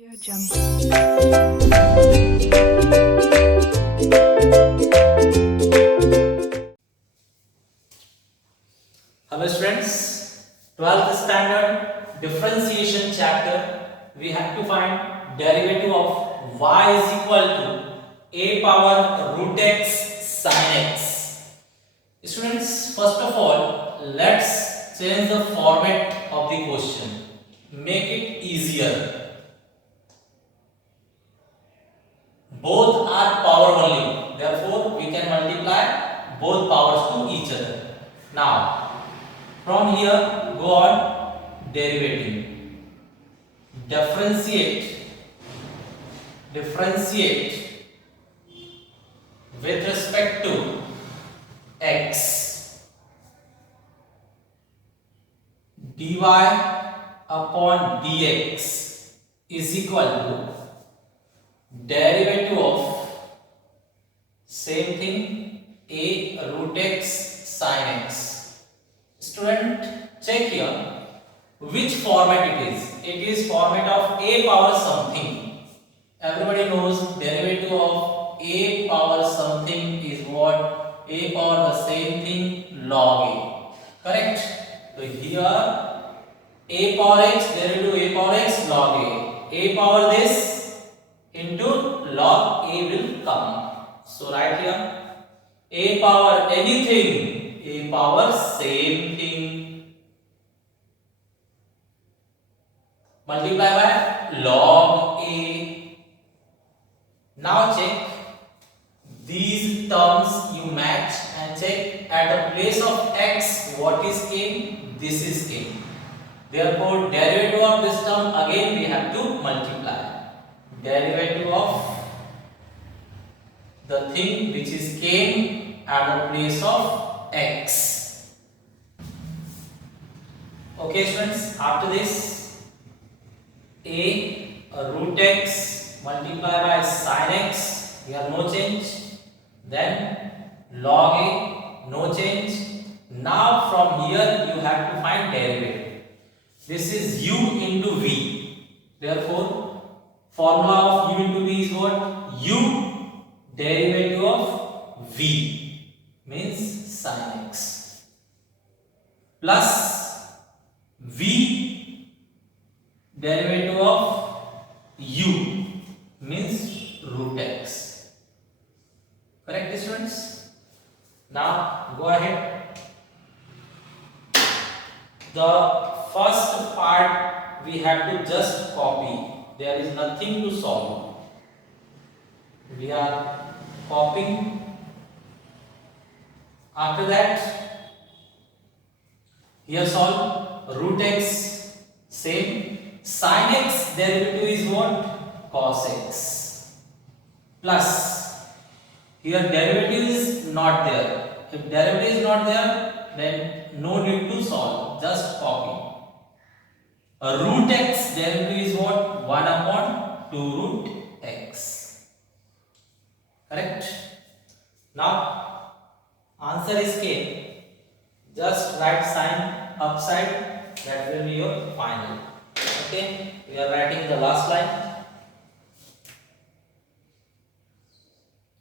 Audio Jungle. Hello students, 12th standard differentiation chapter. We have to find derivative of y is equal to a power root x sin x. Students, first of all, let's change the format of the question. Make it easier. Both are power only, therefore we can multiply both powers to each other. Now, from here, go on derivative. Differentiate with respect to x. Dy upon dx is equal to derivative of same thing a root x sin x. Student, check here which format it is. It is format of a power something. Everybody knows derivative of a power something is what? A power the same thing log a. Correct? So here a power x derivative a power x log a. A power this into log a will come. So write here a power anything, a power same thing, multiply by log a. Now check these terms, you match and check at the place of x what is came, this is came. Therefore derivative of this term again we have to multiply. Derivative of the thing which is came at the place of x. Okay students, after this a root x multiplied by sin x, we have no change. Then log a, no change. Now from here you have to find derivative. This is u into v. Therefore formula of u into v is what? U derivative of v means sin x plus v derivative of u means root x. Correct students? Now go ahead. The first part we have to just copy. There is nothing to solve. We are copying. After that, here solve root x same. Sin x derivative is what? Cos x plus here derivative is not there. If derivative is not there, then no need to solve. Just copy. A root x derivative is what? 1 upon 2 root x. Correct? Now, answer is K. Just write sign upside. That will be your final. Okay? We are writing the last line.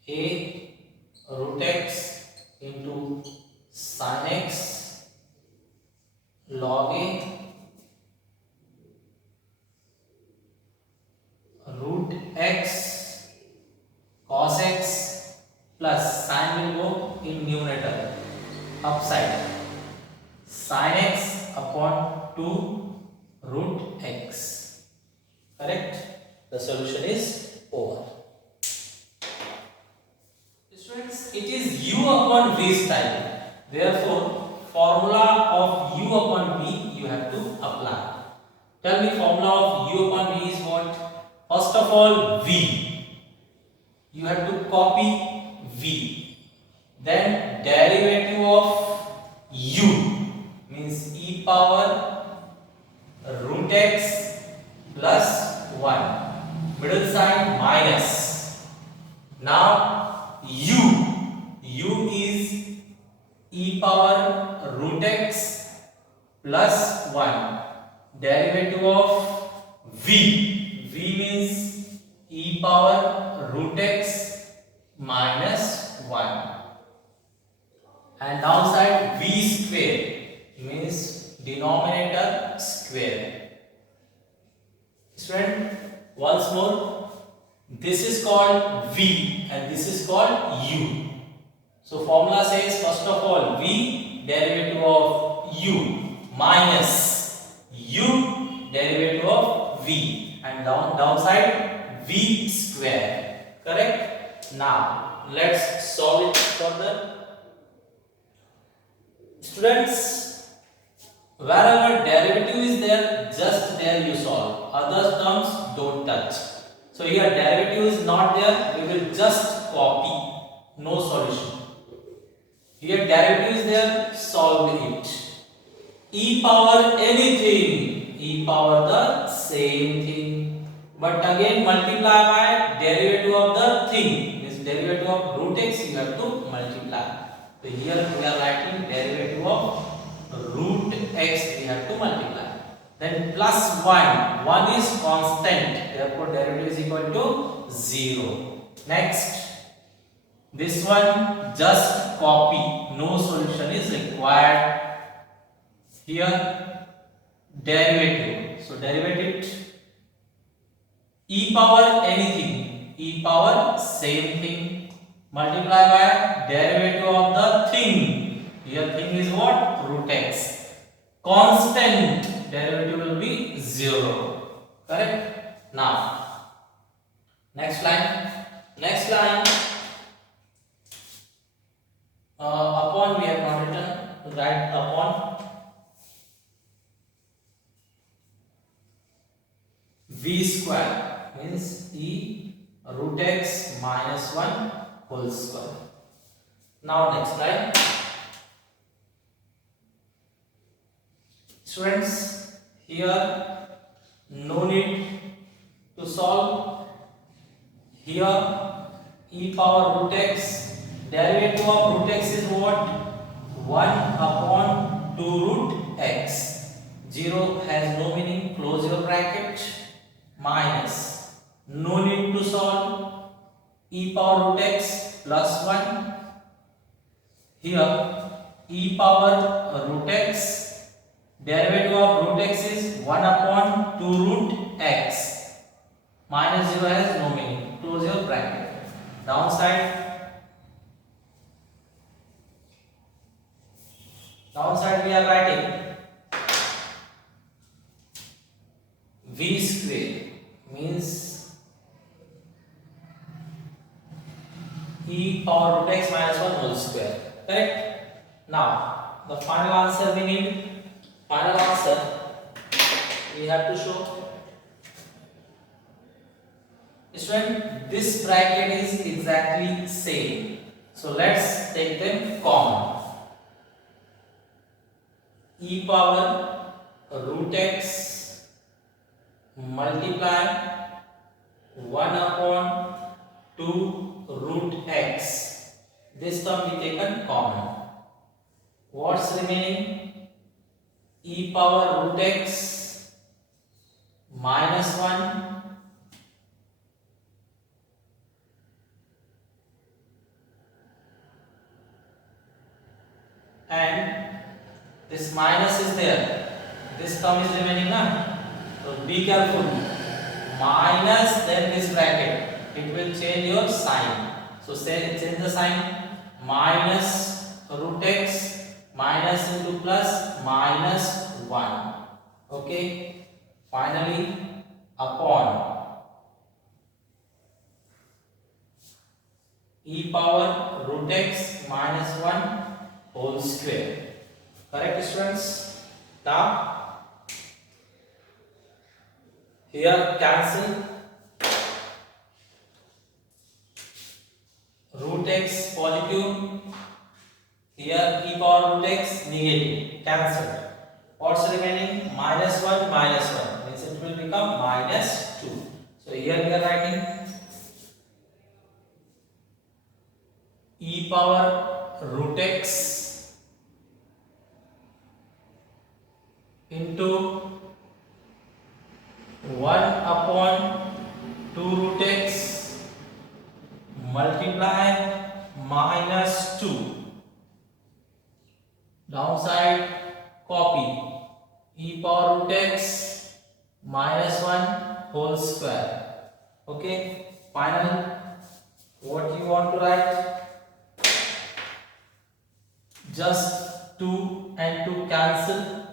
A root x into sin x log a root x cos x plus sin will go in numerator upside sin x upon 2 root x. Correct? The solution is over. Students, it is u upon v style. Therefore, formula of u upon v you have to apply. Tell me formula of u upon v is what? First of all, v. You have to copy v. Then derivative of u means e power root x plus 1. Middle sign minus. Now u is e power root x plus 1. Derivative of v. V means power root x minus 1, and downside v square means denominator square. Student, once more, this is called v and this is called u. So formula says, first of all, v derivative of u minus u derivative of v, and downside v square. Correct? Now let's solve it further. Students, wherever derivative is there, just there you solve. Other terms don't touch. So here derivative is not there, we will just copy, no solution. Here derivative is there, solve it. E power anything, e power the same thing, but again multiply by derivative of the thing, means derivative of root x you have to multiply. So here we are writing derivative of root x we have to multiply. Then plus 1, 1 is constant, therefore derivative is equal to 0. Next, this one just copy, no solution is required. Here derivative, so derivative e power anything, e power same thing, multiply by derivative of the thing. Here thing is what? Root x. Constant, derivative will be 0. Correct? Now next line. Next line, upon we have not written, write upon. V square means e root x minus 1 whole square. Now next line. Students, here no need to solve. Here e power root x, derivative of root x is what? 1 upon 2 root x. 0 has no meaning, close your bracket, minus, no need to solve, e power root x plus 1. Here e power root x, derivative of root x is 1 upon 2 root x, minus 0 has no meaning, close your bracket. Downside we are writing v square means e power root x minus 1 whole square. Correct? Now the final answer we need. Final answer we have to show. Student, this bracket is exactly same, so let's take them common. E power root x multiply 1 upon 2 root x, this term we taken common. What's remaining? E power root x minus 1 and this minus is there, this term is remaining now, so be careful, minus then this bracket, it will change your sign, so say change the sign, minus root x minus into plus minus 1. Okay, finally upon e power root x minus 1 whole square. Correct, students? Now here cancel, root x positive, here e power root x negative, cancel. What's remaining? Minus 1 minus 1 means it will become minus 2. So here we are writing e power root x into 1 upon 2 root x square. Okay, final what you want to write? Just 2 and 2 cancel.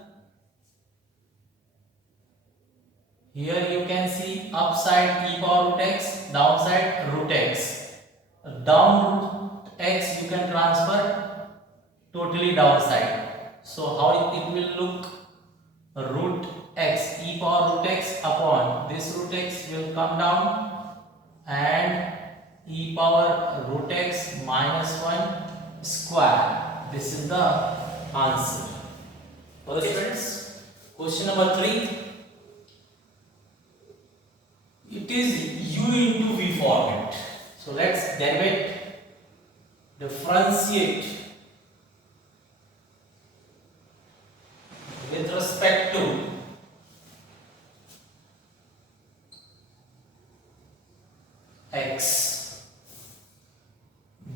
Here you can see upside e power root x, downside root x. Down root x you can transfer totally downside. So how it will look? Root x, e power root x upon this root x will come down and e power root x minus 1 square. This is the answer. Okay friends, question number 3. It is u into v format. So let's derivate, differentiate with respect to x.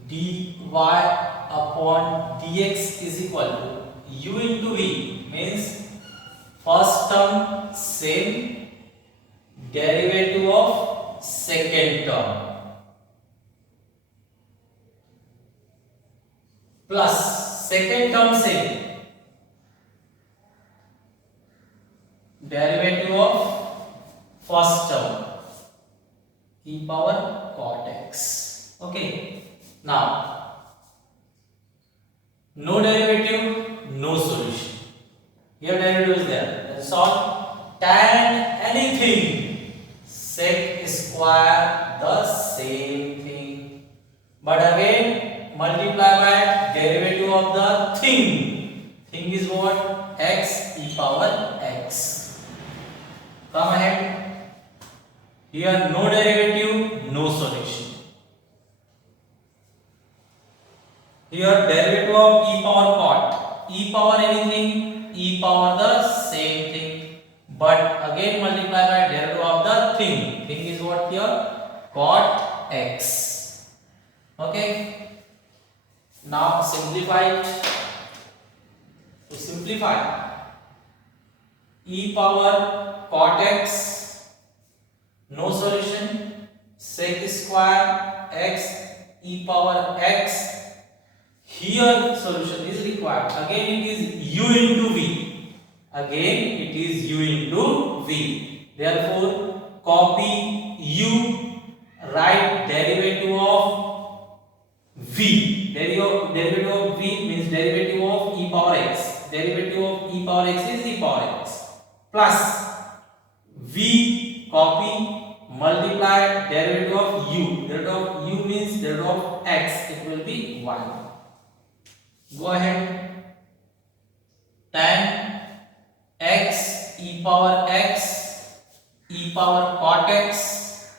dy upon dx is equal to u into v, means first term same, derivative of second term, plus second term same, derivative of first term, e power cot x. Okay, now no derivative, no solution. Here derivative is there. Let's solve. Tan anything, sec square, the same thing. But again multiply by derivative of the thing. Thing is what? X e power x. Come ahead. Here no derivative, no solution. Here derivative of e power cot. E power anything, e power the same thing. But again multiply by derivative of the thing. Thing is what here? Cot x. Okay. Now simplify it. To simplify, e power cot x, no solution, sec square x e power x. Here solution is required. Again it is u into v. Again it is u into v. Therefore copy u, write derivative of v. Derivative of v means derivative of e power x. Derivative of e power x is e power x. Plus v, copy, multiply derivative of u. Derivative of u means derivative of x. It will be 1. Go ahead. Tan x e power x e power cot x.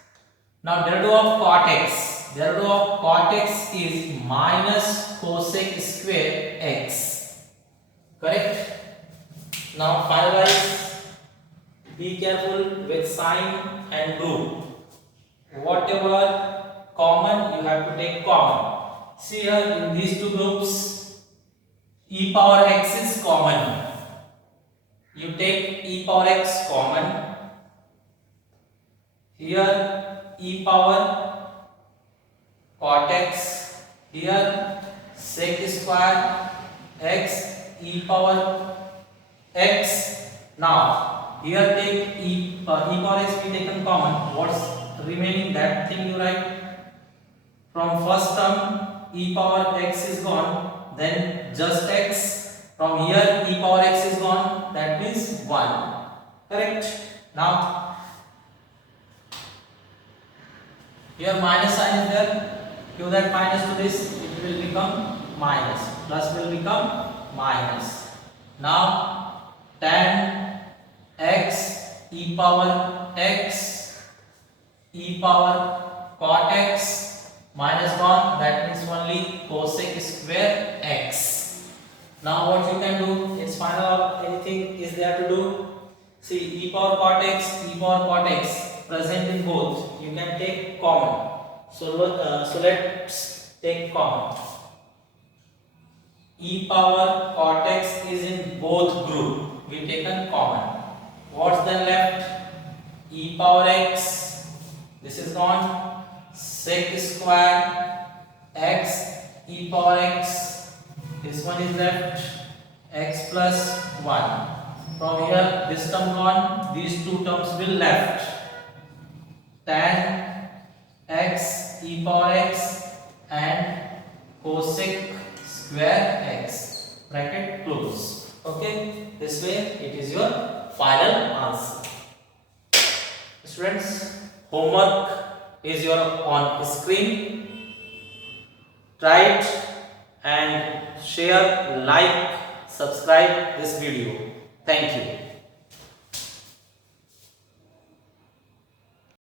Now derivative of cot x. Derivative of cot x is minus cosec square x. Correct? Now finalize. Be careful with sign and root. Whatever common you have to take common. See here in these two groups, e power x is common. You take e power x common. Here e power cot x. Here sec square x e power x. Now here take e power x be taken common. What's remaining? That thing you write. From first term e power x is gone. Then just x. From here e power x is gone, that means 1. Correct? Now here minus sign is there. Give that minus to this, it will become minus. Plus will become minus. Now tan x e power x e power cot x minus 1, that means only cosec square x. Now what you can do, it's final. Anything is there to do? See, e power cot x, e power cot x present in both. You can take common. So let's take common. E power cot x is in both group. We taken common. What's then left? e power x, this is gone, sec square x e power x, this one is left, x plus 1. From here this term gone, these two terms will left, tan x e power x and cosec square x, bracket close. Okay, this way it is your final answer. Students, homework is your on screen. Try it and share, like, subscribe this video. Thank you.